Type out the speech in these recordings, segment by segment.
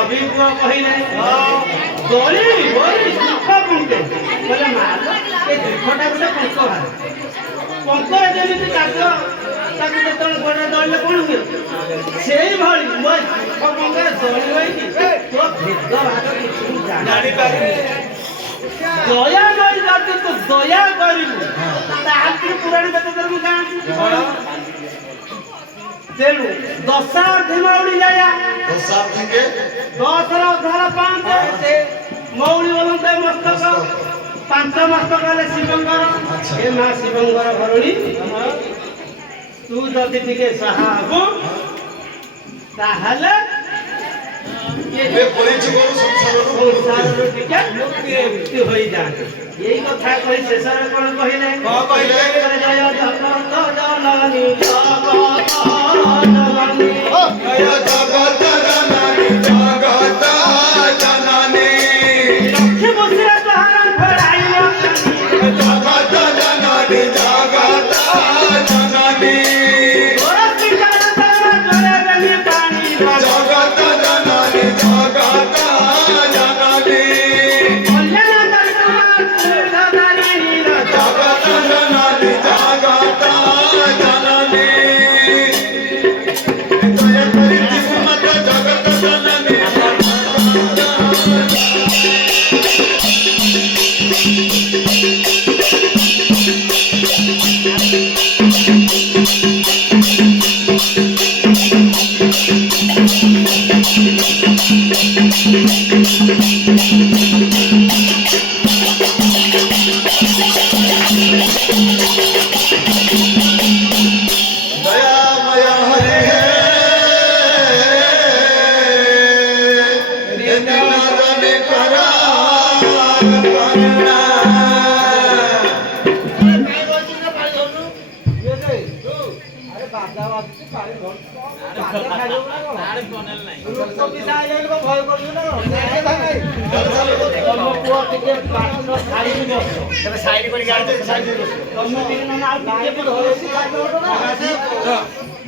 कवि को कहले दली बड़ी सुख पंके बोले मार ए दुखटा गुटे पंक भार पंकर जेमिति कागज ताकू जेतल गोडे दळले कोन हुए सेही भଳି मो सुख पंके दळि होई कि तो भेद भाग किछु जानि पारे दया करी जाति तो दया करिबु ताहातिर पुराण बेततर मु जानि तेणु दशार्थी मौली जाया दशार्थी के 10 रा उधार 5 मौली बोलते मस्तक 5 मस्तक ले शिवंकर ए मा शिवंकर भरणी तू जदि टिके सहाबो ताहले ए परिच करू संसार टिके मुक्ति होई जाए यही कथा कहि शेषर कोन कहिले जय जगत जननी जगत जय जगत जननी जगत जननी लक्ष्मी बसरा तोहरा फड़ाइलो जगत जननी जगत जननी तोरा पिटारा तोरा जोरे देनी पानी जगत जननी जगत जननी कल्याण करना सुरधारी नीला जगत जननी जगत जननी जय करिति मत जगत जननी दयामय हरि हे दीनजन करा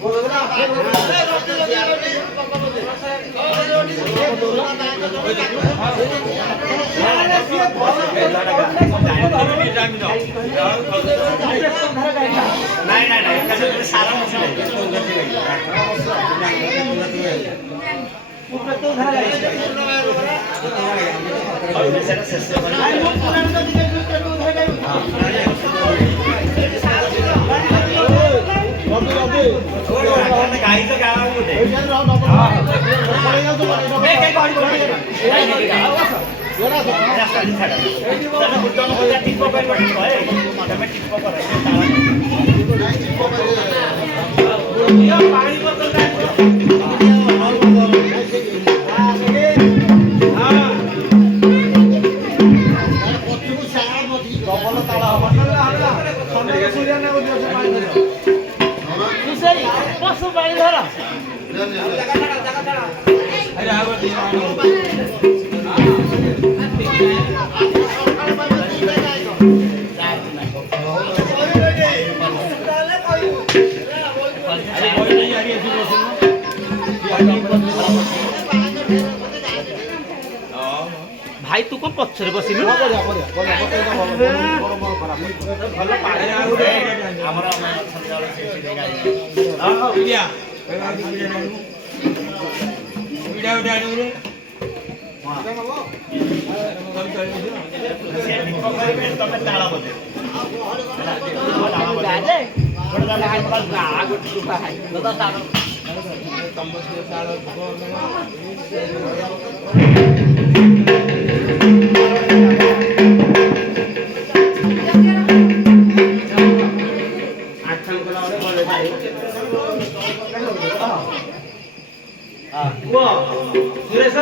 करुणा गाई तो गावा गुटे भाई तू को पछरे बसिलु भल पाड़े हमर संजाल से हां बिया वीडियो डालू सुरेश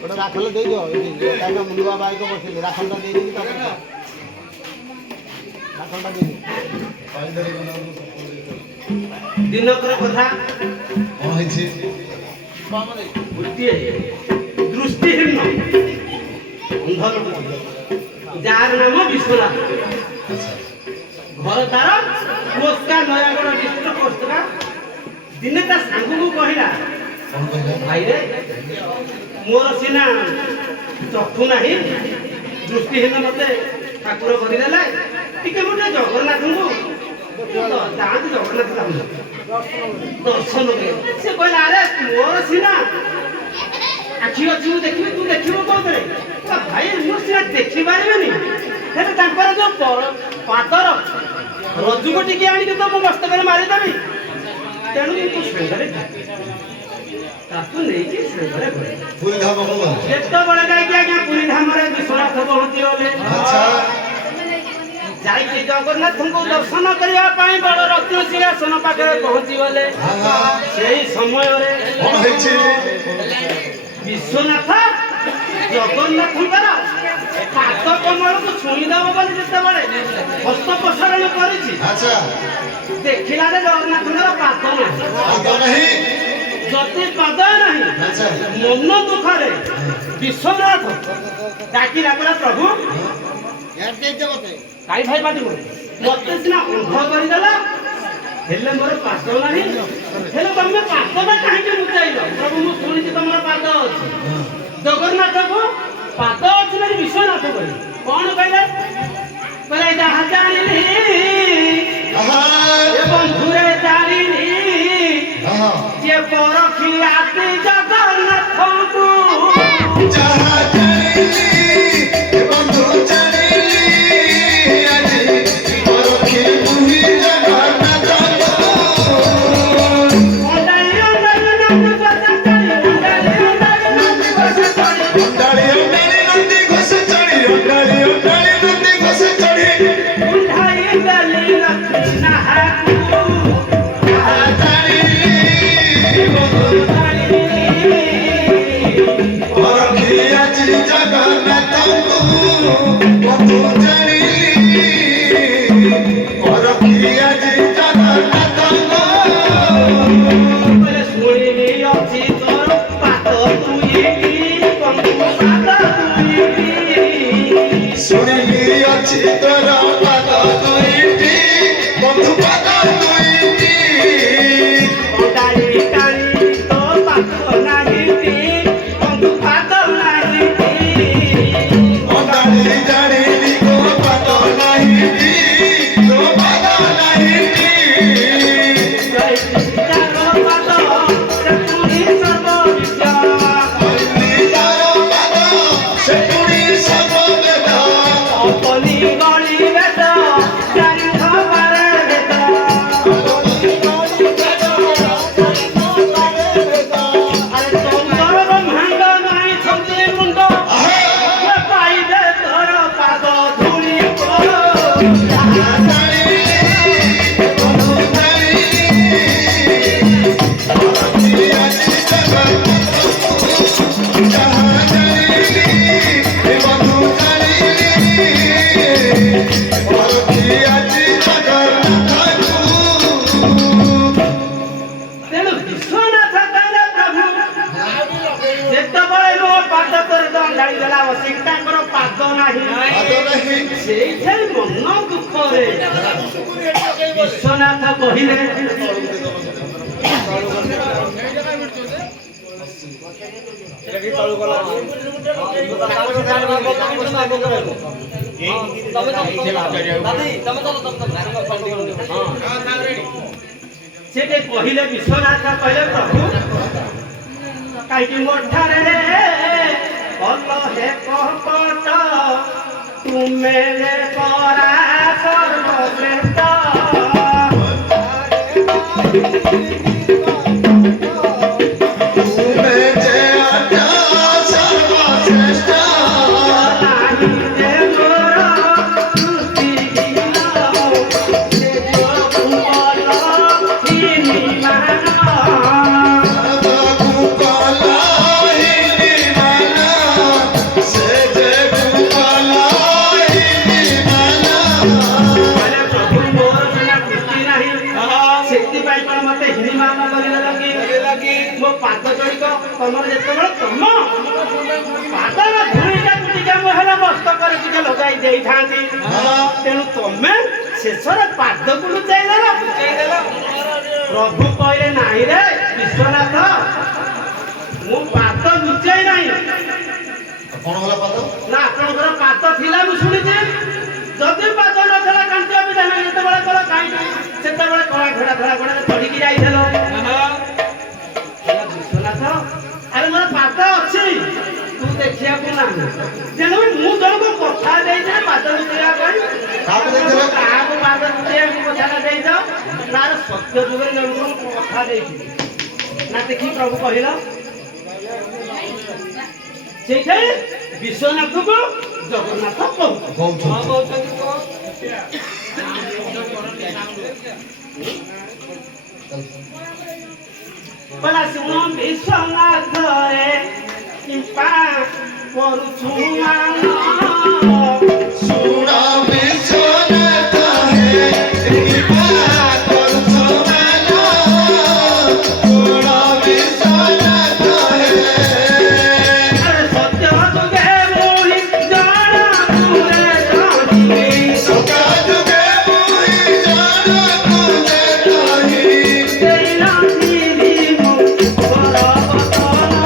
गोटे राखल दे दियो एठी मुंडवा बाई को बसिले राखलटा दे दी राखलटा दे दी दिनकर कथा कौन है गोटे दृष्टिहीन अंध जार नाम विश्वनाथ घर तार कोस्का नयागढ़ डिस्ट्रिक्ट कोस्का दिने ता सांग को कहला କଣ କହିଲେ? ଭାଇରେ ମୋର ସିନା ଚକ୍ଷୁ ନାହିଁ, ଦୃଷ୍ଟିହୀନ ମତେ ଠାକୁର କରିଦେଲେ, ଟିକେ ମୁଁ ଟିକେ ଜଗନ୍ନାଥଙ୍କୁ ଯାଆନ୍ତି ଜଗନ୍ନାଥ ଦର୍ଶନ କରେ। ସେ କହିଲା ଆରେ ମୋର ସିନା ଆଖି ଅଛି ମୁଁ ଦେଖିବି, ତୁ ଦେଖିବୁ କୋଉଥିରେ? ଭାଇ ମୁଁ ସିନା ଦେଖିପାରିବିନି, ହେଲେ ତାଙ୍କର ଯୋଉ ପାଦର ରଜୁକୁ ଟିକେ ଆଣିକି ତ ମୋ ମସ୍ତକରେ ମାରିଦେବି, ତେଣୁ ତୁ ସାଙ୍ଗରେ ତାକୁ ନେଇକି ସାଙ୍ଗରେ ଗଲେ। ପୁରୀ ଧାମକୁ ଗଲେ। ଯେତେବେଳେ ଯାଇକି ଆଜ୍ଞା ପୁରୀ ଧାମରେ ବିଶ୍ୱନାଥ ପହଞ୍ଚିଗଲେ, ଆଚ୍ଛା ଯାଇକି ଜଗନ୍ନାଥଙ୍କୁ ଦର୍ଶନ କରିବା ପାଇଁ ବଡ଼ ରତ୍ନ ସିଂହାସନ ପାଖରେ ପହଞ୍ଚିଗଲେ। ସେଇ ସମୟରେ କଣ ହେଇଛି? ବିଶ୍ୱନାଥ ଜଗନ୍ନାଥଙ୍କର ପାଦ କମଳକୁ ଛୁଇଁଦବ ବୋଲି ଯେତେବେଳେ ହସ୍ତ ପ୍ରସାରଣ କରିଛି, ଆଚ୍ଛା ଦେଖିଲା ଯେ ଜଗନ୍ନାଥଙ୍କର ପାଦ ନାହିଁ। ପାଦ ନାହିଁ। ଯଦି ପାଦ ନାହିଁ, ଆଚ୍ଛା ମନ ଦୁଃଖରେ ବିଶ୍ୱନାଥ ଡାକିଲା କହିଲା ପ୍ରଭୁ କାଇ ଭାଇ ପାଟି ମତେ ସିନା ଅନ୍ଧ କରିଦେଲା, ହେଲେ ମୋର ପାଦ ନାହିଁ, ହେଲେ ତମେ ପାଦଟା କାହିଁକି ଲୁଚାଇଲ? ପ୍ରଭୁ ମୁଁ ଶୁଣିଛି ତମର ପାଦ ଅଛି। ଜଗନ୍ନାଥକୁ ପାଦ ଅଛି ବୋଲି ବିଶ୍ୱନାଥ କହିଲେ। କଣ କହିଲେ? କହିଲେ ଯାହା ଜାଣିଲି ଏ ବନ୍ଧୁରେ ଜାଣିଲି, ଯେ ପରଖି ଆଦି ଜଗନ୍ନାଥଙ୍କୁ ଯାହା ଜାଣିଲି ବନ୍ଧୁ ଜାଣିଲି, ଆଜି ପରଖି ମୁହିଁ ଜଗନ୍ନାଥଙ୍କୁ। ଅଣ୍ଡାଳି ଅଣ୍ଡାଳି ନନ୍ଦି ଘୋଷ ଚଢ଼ି, ଅଣ୍ଡାଳି ଅଣ୍ଡାଳି ନନ୍ଦି ଘୋଷ ଚଢ଼ି, ଅଣ୍ଡାଳି ଅଣ୍ଡାଳି ନନ୍ଦି ଘୋଷ ଚଢ଼ି, ଅଣ୍ଡାଳି ଅଣ୍ଡାଳି ନନ୍ଦି ଘୋଷ ଚଢ଼ି, କୁଣ୍ଢାଇ ଦେଲି ଲକ୍ଷ୍ମୀ ନାହାକୁ, ଯାହା ଜାଣିଲି ବନ୍ଧୁ ପରଖି ଆଜି ଜଗନ୍ନାଥଙ୍କୁ। ବନ୍ଧୁ ଜାଣିଲି ପରଖି ଆଜି ଜଗନ୍ନାଥଙ୍କୁ। ଶୁଣିଲି ଅଛି ତୋର ପାଦ ଦୁଇଟି, ବନ୍ଧୁ ପାଦ ଦୁଇଟି, ଶୁଣିଲି ଅଛି ତୋର ପାଦ ଦୁଇଟି, ବନ୍ଧୁ ପାଦ ଦୁଇଟି, ଅଣ୍ଡାଳି ଟାଣି ତୋ ପାଦ ନାହିଁଟି, ବନ୍ଧୁ ପାଦ ନାହିଁଟି, ଅଣ୍ଡାଳି ଜାଣିଲି ତୋ ପାଦ ନାହିଁଟି, ତୋ ପାଦ ନାହିଁଟି, ଚାର ପାଦ ସେ ପୁଣି ସର୍ବବିଦ୍ୟା, ତାର ପାଦ ସେ ପୁଣି ସର୍ବବେଦ, ଅପନି ଗଳି ବେଦ ଜାଣିଥ ବାରେ ବେଦ, ଆରେ ତୋର ବ୍ରହ୍ମାଣ୍ଡ ନାହିଁଛନ୍ତି ମୁଣ୍ଡ, ପାଇବେ ତୋର ପାଦ ଧୂଳି କୋଳ। ଯାହା ଜାଣିଲି ବନ୍ଧୁ ଜାଣିଲି, ପରଖି ଆଜି ଜଗନ୍ନାଥଙ୍କୁ। ଯାହା ଜାଣିଲି ବନ୍ଧୁ ଜାଣିଲି, ପରଖି ଆଜି ଜଗନ୍ନାଥଙ୍କୁ। ତେଣୁ ବିଶ୍ୱନାଥ କହିଲେ ପ୍ରଭୁ ଯେତେବେଳେ ମୋ ପାଦ ତୋର ଦଣ୍ଡାଳି ଦେଲା ବସିକି ତାଙ୍କର ପାଦ ନାହିଁ, ପାଦ ନାହିଁ। ସେଇଥିରେ ମନ ଦୁଃଖରେ ବିଶ୍ୱନାଥ କହିଲେ ସେଠି କହିଲେ ବିଶ୍ୱନାଥ କହିଲେ ପ୍ରଭୁ କାହିଁକି ମୋଠାରେ ଭଲ ହେ କପଟ, ତୁମେ ରେ ପରା ସର୍ବଶ୍ରେଷ୍ଠ, ତୁମେ ଯେ ଅଟ ସର୍ବଶ୍ରେଷ୍ଠ, ନାହିଁ ଯେ ମୋର ଦୃଷ୍ଟିହୀନ, ସେ ଯୋଗୁ ଭଲ ହୀନିମାନ। ସଦକୁ କଲହିନି ମାନ, ସେ ଯେ କଲହିନି ମାନ। କହିଲେ ପ୍ରଭୁ ମୋର ସିନା ଦୃଷ୍ଟି ନାହିଁ, ସେଥିପାଇଁ କଣ ମତେ ହୀନିମାନ କରିଦେଲ କି? ମୋ ପାଦ ଯୋଡ଼ିକ ତମର ଯେତେବେଳେ ତମ ପାଦର ଧୂଳିଟାକୁ ଟିକେ ମୁଁ ହେଲେ ମସ୍ତକରେ ଟିକେ ଲଗାଇ ଦେଇଥାନ୍ତି, ତେଣୁ ତମେ ଶେଷରେ ପାଦକୁ ଲୁଚାଇ ଦେଲ। ପ୍ରଭୁ କହିଲେ ନାହିଁ ରେ ବିଶ୍ୱନାଥ, ମୁଁ ପାଦ ଲୁଚେଇ ନାହିଁ। କଣ ହେଲା ପାଦ? ନା ଆପଣଙ୍କର ପାଦ ଥିଲା ମୁଁ ଶୁଣିଛି। ଯଦି ପାଦ ନଥିଲା କାଞ୍ଚ ପିଲା ନାହିଁ ଯେତେବେଳେ କଳ କାହିଁକି ସେତେବେଳେ କଳା ଘୋଡ଼ା ଧଳା ଘୋଡ଼ାରେ ଚଢ଼ିକି ଯାଇଥିଲ। ବିଶ୍ୱନାଥ ଆରେ ମୋର ପାଦ ଅଛି ତୁ ଦେଖିବାକୁ ନାହିଁ। ତେଣୁ ମୁଁ ଜଣକୁ କଥା ଦେଇଛି ପାଦ ଲୁଚେଇବା ପାଇଁ। କାହାକୁ ଦେଇଥିଲ? କାହାକୁ ପାଦ ଲୁଚେଇବାକୁ କଥାଟା ଦେଇଛ? ତାର ସତ୍ୟ ଯୁଗରେ ଜଣକୁ ମୁଁ କଥା ଦେଇଛି। ନା ଦେଖି ପ୍ରଭୁ କହିଲ ସେଇଠି ବିଶ୍ୱନାଥକୁ ଜଗନ୍ନାଥ କହୁଛନ୍ତି। ବୋଲା ଶୁଣ ବିଶ୍ୱନାଥ କୃପା କରୁଛୁ ମାନ ଶୁଣ ବିଶ୍ୱନାଥ କୃପା କରୁଛୁ ମାନ। ଶୁଣ ବିଶ୍ୱନାଥ ସତ୍ୟ ଯୁଗେ ମୁହିଁ ଜଣ ତୁରେ ରହିବି। ସତ୍ୟ ଯୁଗେ ମୁହିଁ ଜଣ ତୁରେ ରହିବି। ସେଇ ନଥିଲି ମୁଁ ପରବତନ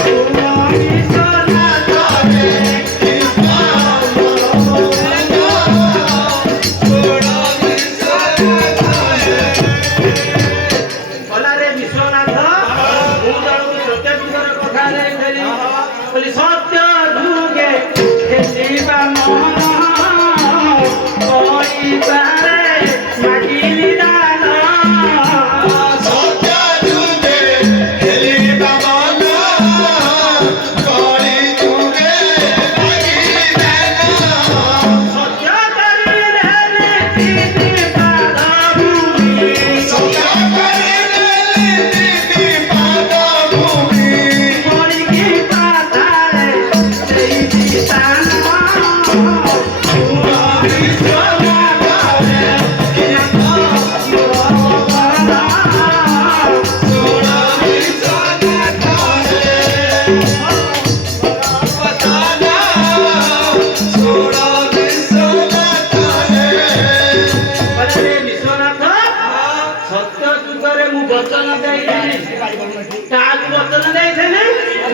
ଶୁଣ ବିଶ୍ୱନାଥ କୃପା କଲାରେ ବିଶ୍ୱନାଥ ମୁଁ ଜଣକୁ ସତ୍ୟ ଯୁଗର କଥା ଦେଇଥିଲି। ବୋଲି ସତ୍ୟ ଯୁଗେ ହେଲିବା ମନ କରିବାରେ ମାଗିଲି ଦାନ। ସତ୍ୟ ଯୁଗେ ଖେଳିବା ମନ କଳି ଯୁଗେ ମାଗିଲି ଦାନ। ସତ୍ୟ କରିଲେ ନୀତି ପାଦ ଭୂମି। ସତ୍ୟ କରିଲେ ନୀତି ପାଦ ଭୂମି। କରିକି ପାତାଳେ ସେଇଠି ସ୍ଥାନ। ଶୁଣ ବିଶ୍ୱନାଥ ଶୁଣ ବିଶ୍ୱନାଥ ପତାନ। ଶୁଣ ବିଶ୍ୱନାଥ ବିଶ୍ୱନାଥ ସତ୍ୟ ଯୁଗରେ ମୁଁ ବଚନ ଦେଇଥିଲି। କାହାକୁ ବଚନ ଦେଇଥିଲି?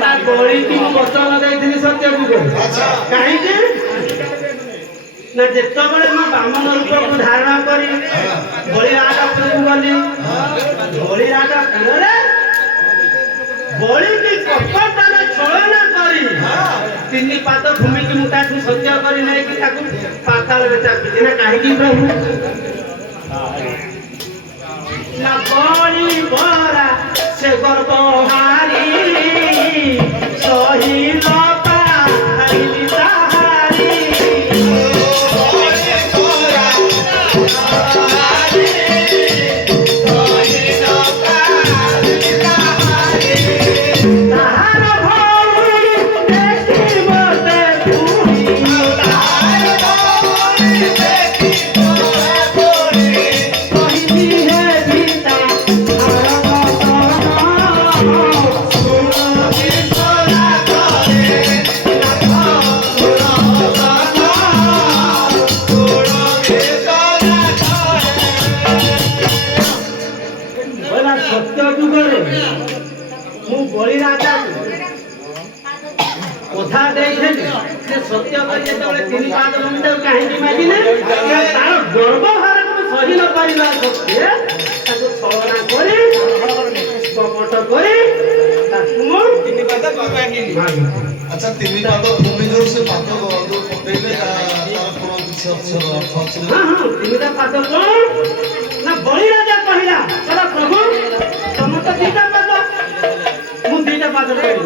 ତା ବଳିକି ମୁଁ ବଚନ ଦେଇଥିଲି ସତ୍ୟ ଯୁଗରେ। କାହିଁକି ନା ଯେତେବେଳେ ମୁଁ ବାମନ ରୂପକୁ ଧାରଣ କରି ବଳିରାଜପୁରକୁ ଗଲି। ବଳିରାଜପୁରରେ ବଳିକି କପଟରେ ଛଳନା କରି 3 ପାଦ ଭୂମିକି ମୁଁ ତାକୁ ସତ୍ୟ କରି ନେଇକି ତାକୁ ପାତାଳରେ ଚାପିଛି। ନା କାହିଁକି ପ୍ରଭୁ? ନା ବଳି ବରା ସେ ଗର୍ବ ହାରି ସହିଲ ପାଇଲି ତାହାରି। ତାହାର ଭଉଣୀ ଦେଖି ମୋତେ ପୁଣି କହିଲି ହେ ପିତା ଆର କହିଲା ସତ୍ୟ ଯୁଗରେ ମୁଁ ବଳିରାଜା କଥା ଦେଇଥିଲି। ସେ ସତ୍ୟ କରି ଯେତେବେଳେ 3 ପାଦ ଭୂମି ତାକୁ କାହିଁକି ମାଗିଲେ? ତାର ଗର୍ଭଭାରକୁ ସହି ନ ପାରିବା ସତ୍ତ୍ୱେ ତାକୁ ଛଳନା କରି କପଟ କରି ତାକୁ ମୁଁ 3 ପାଦ ମାଗିଲି। ଆଚ୍ଛା 3 ପାଦ ଭୂମି ଯୋଉ ସେ ପାଦ ଯୋଉ ପକେଇଲେ ତାର କଣ କିଛି ଅର୍ଥ ଅଛି ନା? ହଁ ହଁ 3ଟା ପାଦ କଣ ନା ବଳିରାଜା କହିଲା କହିଲା ପ୍ରଭୁ ତମର ତ 2ଟା ପାଦ ମୁଁ 2ଟା ପାଦ ଦେବି।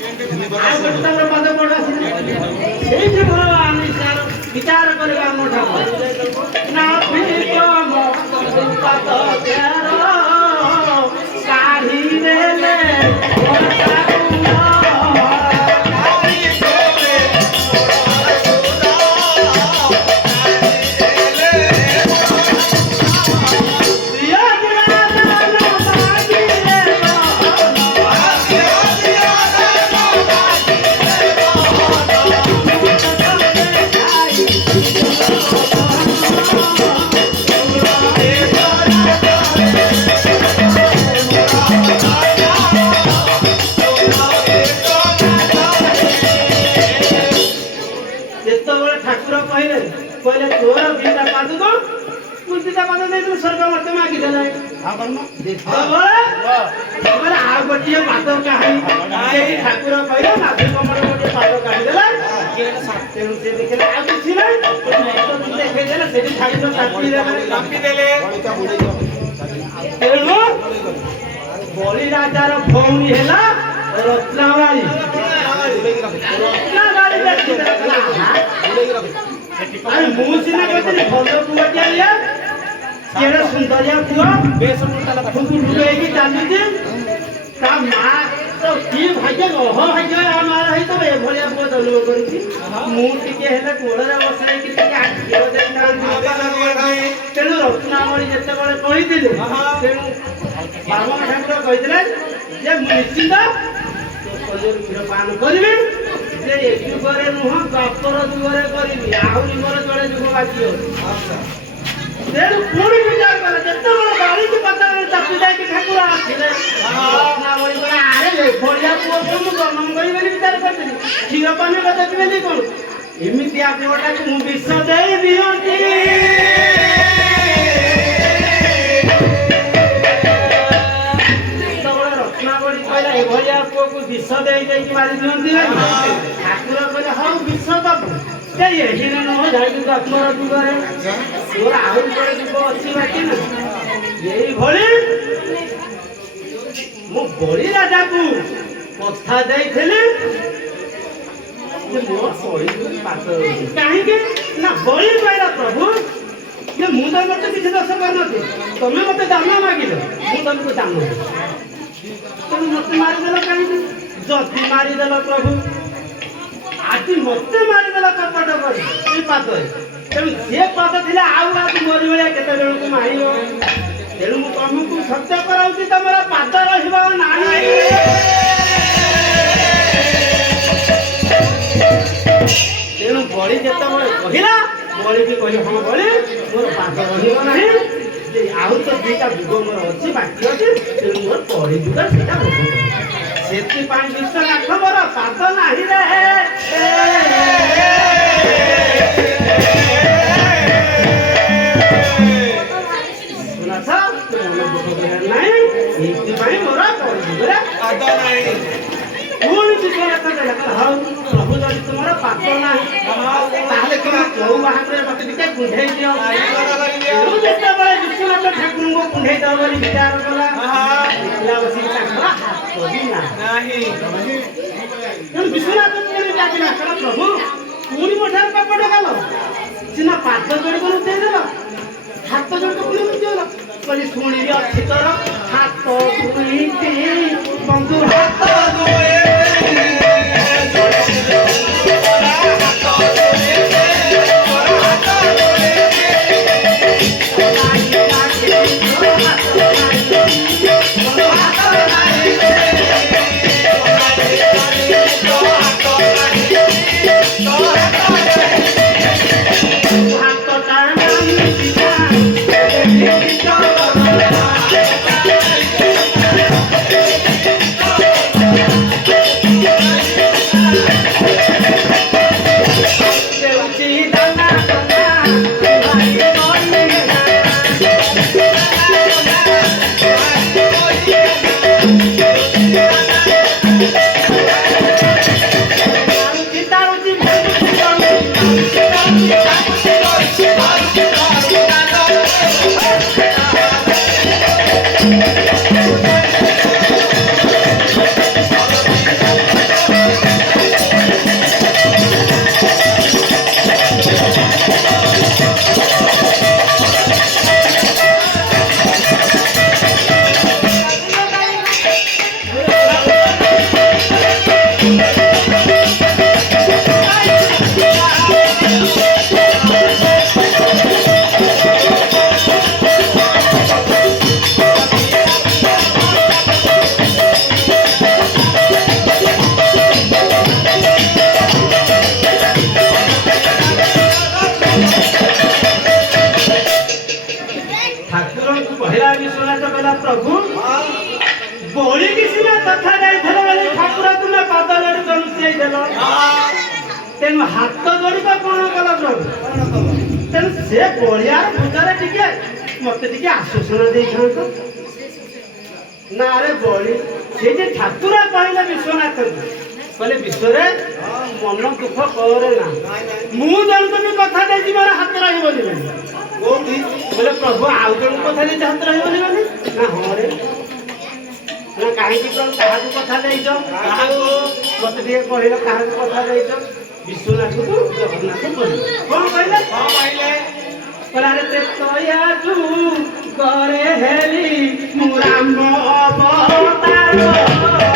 3 ପାଦ ଆଉ ଗୋଟେ ତାଙ୍କର ପାଦ ପଡ ଆସିଲା। ସେଇଠି ଭଲ ଆମେ ବିଚାର କରିବା ଆମ ଠାରୁ ନା ପ୍ରୀତମ ପାଦ ପ୍ୟାର କାଢି ଦେଲେ ମାନେ ଆଉ ଗୋଟିଏ ପାଦ କାହାଣୀ ସେଠି ଠାକୁର କହିଲେ ମାଧୁ କମଳ ଗୋଟିଏ ପାଦ କାଢିଦେଲା ତେଣୁ ସେ ଦେଖିଲେ ଆଉ କିଛି ନାହିଁ ଦେଖେଇଦେଲେ ସେଠି ଠାକୁର ଚାପିଦେଲେ ତେଣୁ ବଳି ରାଜାର ଭଉଣୀ ହେଲା ରତ୍ନାବାଳୀ ମୁଁ ସିନା କହିଥିଲି ଭଲ ପୁଅଟିଆ କେଡେ ସୁନ୍ଦରିଆ ପୁଅ ହେଇକି ଚାଲୁଛି ତା ମା ତ କି ଭାଗ୍ୟ ଅହଭାଗ୍ୟ ଆ ମା ହେଇଥିବ ଏଭଳିଆ ପୁଅ ଜନ୍ମ କରିଛି ମୁଁ ଟିକେ ହେଲେ କୋଳରେ ବସାଇକି ଟିକେ ଆଖିର ଦେଇଥାନ୍ତି ତେଣୁ ରତ୍ନାବଳୀ ଯେତେବେଳେ କହିଥିଲେ ତେଣୁ ବାମନ ଠାକୁର କହିଥିଲେ ଯେ ମୁଁ ନିଶ୍ଚିନ୍ତ କ୍ଷୀର ପାନ କରିବି ଯେ ଏ ଯୁଗରେ ନୁହଁ ଦ୍ୱାପର ଯୁଗରେ କରିବି ଆହୁରି ମୋର ଜଣେ ଯୁଗ ବାକି ଅଛି ତେଣୁ ପୁଣି ବିଚାର କଲେ ଯେତେବେଳେ ବାଳିକି ପାତାଳରେ ଚାପି ଯାଇକି ଠାକୁର ଆସିଲେ ରତ୍ନାବଳୀ କହିଲେ ଆରେ ଏଭଳିଆ ପୁଅକୁ ମୁଁ ଜନ୍ମ କରିବି ବୋଲି ବିଚାର କରିଥିଲି କ୍ଷୀର ପାନ ଦେବି ବୋଲି କଣ ଏମିତିଆ ପୁଅଟାକୁ ମୁଁ ବିଷ ଦେଇ ଦିଅନ୍ତି ଏଭଳିଆ ପୁଅକୁ ବିଷ ଦେଇକି ମାରି ଦିଅନ୍ତି ଠାକୁର କହିଲେ ହଉ ବିଷ ଦବ ଏହିରେ ନୁହଁ ଯାଇକି ଦ୍ୱାପର ଯୁଗରେ ତୋର ଆହୁରି ପରେ ଯୁଗ ଅଛି ବାକି ନା ଏଇଭଳି ମୁଁ ବଳି ରାଜାକୁ କଥା ଦେଇଥିଲି କାହିଁକି ନା ବଳି କହିଲା ପ୍ରଭୁ ଯେ ମୁଁ ତ ମତେ କିଛି ଦୋଷ କରିନଥିଲି ତମେ ମତେ ଦାନ ମାଗିଲ ମୁଁ ତମକୁ ଦାନ ତେଣୁ ମତେ ମାରିଦେଲ କାହିଁକି ଯଦି ମାରିଦେଲ ପ୍ରଭୁ ଆଜି ମତେ ମାରିଦେଲ କପଟ କରି ଏଇ ପାଦରେ ତେଣୁ ସେ ପାଦ ଥିଲେ ଆଉ ଆଜି ମରି ଭଳିଆ କେତେ ଜଣକୁ ମାରିବ ତେଣୁ ମୁଁ ତମକୁ ସତ୍ୟ କରାଉଛି ତମର ପାଦ ରହିବ ନାହିଁ ତେଣୁ ବଳି ଯେତେବେଳେ କହିଲା ବଳି ବି କହିଲେ ହଁ ବଳି ମୋର ପାଦ ରହିବ ନାହିଁ ଆଉ ତ ଦିଟା ଯୁଗ ମୋର ଅଛି ବାକି ଅଛି ତେଣୁ ମୋର ପରି ଯୁଗ ସେଇଟା ଭୋଗ ସେଥିପାଇଁ ବିଶ୍ୱନାଥ ମୋର ପାଦ ନାହିଁ ରେ ବିଶ୍ୱନାଥ ନାହିଁ ଏଇଥିପାଇଁ ମୋର ପରି ଯୁଗରେ ପାଦ ନାହିଁ ପୁଣି ବିଶ୍ୱନାଥ କହିଲା ହଉ ପ୍ରଭୁ ଯଦି ତୁମର ପାଦ ନାହିଁ ତାହେଲେ ତୁମେ କୋଉ ବାହାଘରେ ମତେ ଟିକେ କୁଣ୍ଢେଇ ଦିଅ ଯେତେବେଳେ ବିଶ୍ୱନାଥ ଠାକୁରଙ୍କୁ କୁଣ୍ଢେଇ ଦେବ ବୋଲି ବିଚାର କଲା ଦେଖିଲା ବସିକି ତାଙ୍କର ହାତ ବି ନାହିଁ ତେଣୁ ବିଶ୍ୱନାଥ ପୁଣି ଡାକିଲା କହିଲା ପ୍ରଭୁ ପୁଣି ମୋ ଠାରୁ କପଟ କଲ ସିନା ପାଦ ଯୋଡ଼ିକ ଲୁଚେଇଦେଲ ହାତ ଯୋଡ଼ିକ ପୁଣି ଲୁଚେଇଲ କହିଲି ଶୁଣିବି ଅଛି ତୋର ହାତ ଦୁଇଟି ବନ୍ଧୁ ହାତ तेणु हाथ जोड़ी कौन कल प्रभु तेणु से बलियार पूजा टिके मत आश्वासन दे ନା ରେ ବଳି ସେଠି ଠାକୁର କହିଲେ ବିଶ୍ୱନାଥଙ୍କୁ କହିଲେ ବିଶ୍ୱରେ ମନ ଦୁଃଖ କରେ ନା ମୁଁ ଜଣକୁ ବି କଥା ଦେଇଛି ମୋର ହାତ ରହିବନି ବୋଲି କୋଉଠି ବୋଲେ ପ୍ରଭୁ ଆଉ ଜଣକୁ କଥା ଦେଇଛି ହାତ ରହିବନି ବୋଲି ନା ହଁ ରେ ନା କାହିଁକି ପ୍ରଭୁ କାହାକୁ କଥା ଦେଇଛ କାହାକୁ ମତେ ଟିକେ କହିଲ କାହାକୁ କଥା ଦେଇଛ ବିଶ୍ୱନାଥକୁ ଜଗନ୍ନାଥ କହିଲେ କଣ କହିଲେ କହିଲା ରେ te ତୟାଠୁ କରେ ହେଲି ମୁଁ ରାମ ଅବତାର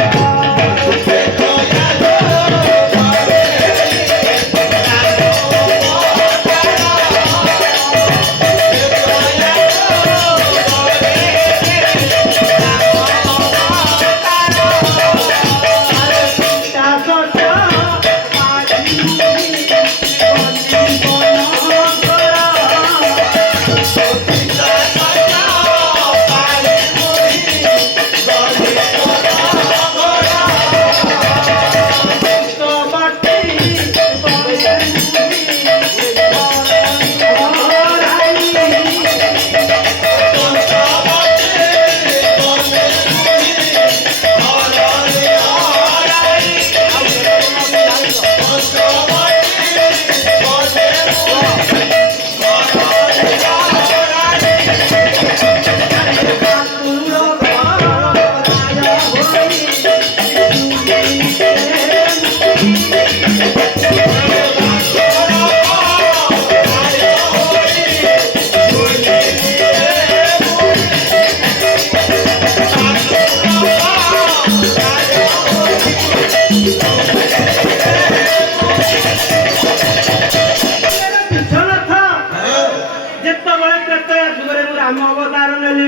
ରାମ ଅବତାର ନେଲି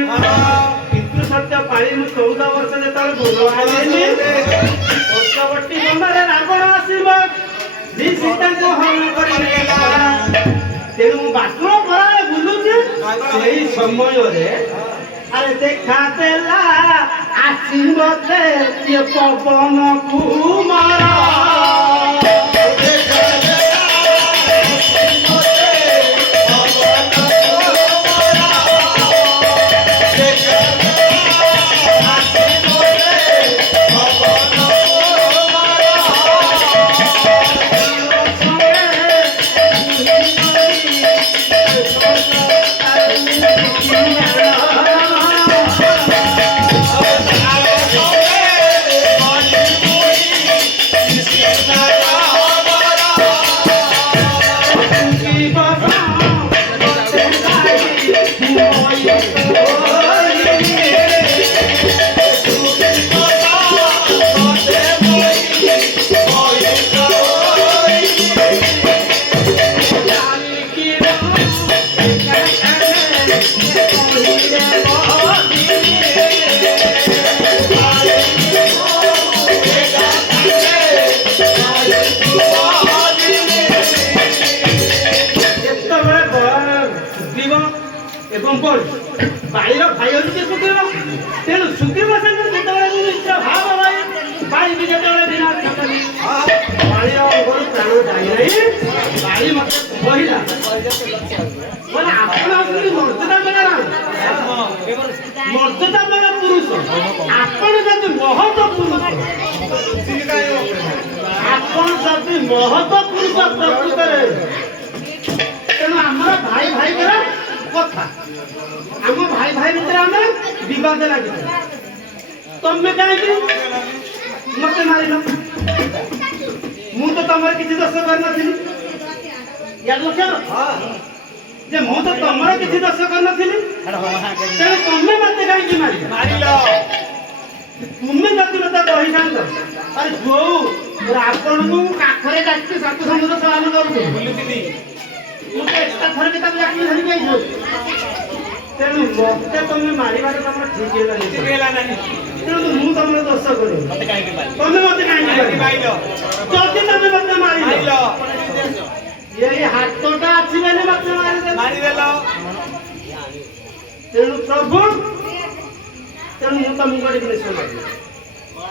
ପିତୃ ସତ୍ୟ ପାଳି ମୁଁ 14 ବର୍ଷ ଯେତେବେଳେ ବନବାସ ପଞ୍ଚବଟୀ ବନରେ ରାବଣ ଆସିବ ଶ୍ରୀ ସୀତାଙ୍କୁ ହରଣ କରି ନେଲା ତେଣୁ ମୁଁ ବାଟୁଳ ପରାଏ ବୁଲୁଛି ସେଇ ସମୟରେ ଆରେ ଦେଖା ଦେଲା ଆସିବ କିଏ ପବନ କୁମାର ଏବଂ ବାଳିର ଭାଇ ହଉଛି ସୁଗ୍ରୀବ ତେଣୁ ସୁଗ୍ରୀବ ସାଙ୍ଗରେ ଯେତେବେଳେ ଇଚ୍ଛା ଭାବ ଭାଇ ବାଳି ବି ଯେତେବେଳେ ବିନାଶ କଲି ବାଳିର ଘରୁ ପ୍ରାଣ ଯାଇନାହିଁ ବାଳି ମତେ କହିଲା ବୋଲେ ଆପଣ ହଉଛନ୍ତି ମର୍ଯ୍ୟାଦାମୟ ପୁରୁଷ ଆପଣ ଯଦି ମହତ ପୁରୁଷ ଆପଣ ଯଦି ମହତ ପୁରୁଷ ପ୍ରକୃତରେ ତେଣୁ ଆମର ଭାଇ ଭାଇଙ୍କର କଥା ଆମ ଭାଇ ଭାଇ ଭିତରେ ଆମେ ବିବାଦ ଲାଗିଛୁ ତମେ କାହିଁକି ମତେ ମାରିଲ ମୁଁ ତ ତମର କିଛି ଦୋଷ କରିନଥିଲି ଯେ ମୁଁ ତ ତମର କିଛି ଦୋଷ କରିନଥିଲି ତେଣୁ ତମେ ମତେ କାହିଁକି ମାରିଲ ତୁମେ ଯଦି ମତେ କହିଥାନ୍ତ ଆରେ ଯୋଉ ଆପଣଙ୍କୁ କାଖରେ କାଟି ସାତ ସମୁଦ୍ର ସ୍ନାନ କରୁଥିଲି ମୁଁ ତ ଏକା ଥରକେ ତାକୁ ଜାକି ଧରି ଯାଇଛୁ ତେଣୁ ମତେ ତମେ ମାରିବାରେ ତମର ଠିକ ହେଲା ନାହିଁ ତେଣୁ ମୁଁ ତମର ଦୋଷ କରୁ ତମେ ମତେ କାହିଁକି ମାରିଲ ଯଦି ତମେ ମତେ ମାରିଲ ଏଇ ହାତଟା ଅଛି ବୋଲି ମତେ ମାରିଦେଲ ତେଣୁ ପ୍ରଭୁ ତେଣୁ ମୁଁ ତମକୁ ଗୋଟେ ଜିନିଷ ମାଗିବି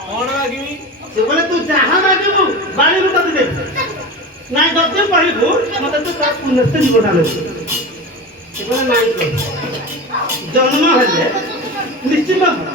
କଣ ମାଗିବି ସେ କହିଲେ ତୁ ଯାହା ମାଗିବୁ ବାଳି ମୁଁ ତତେ ଦେବି ନାଇଁ ଯଦି କହିବୁ ମତେ ତୁ ପୁନଶ୍ଚ ଜୀବଟା ନେବୁ ସେ କହିଲେ ନାଇଁ ଜନ୍ମ ହେଲେ ନିଶ୍ଚିତ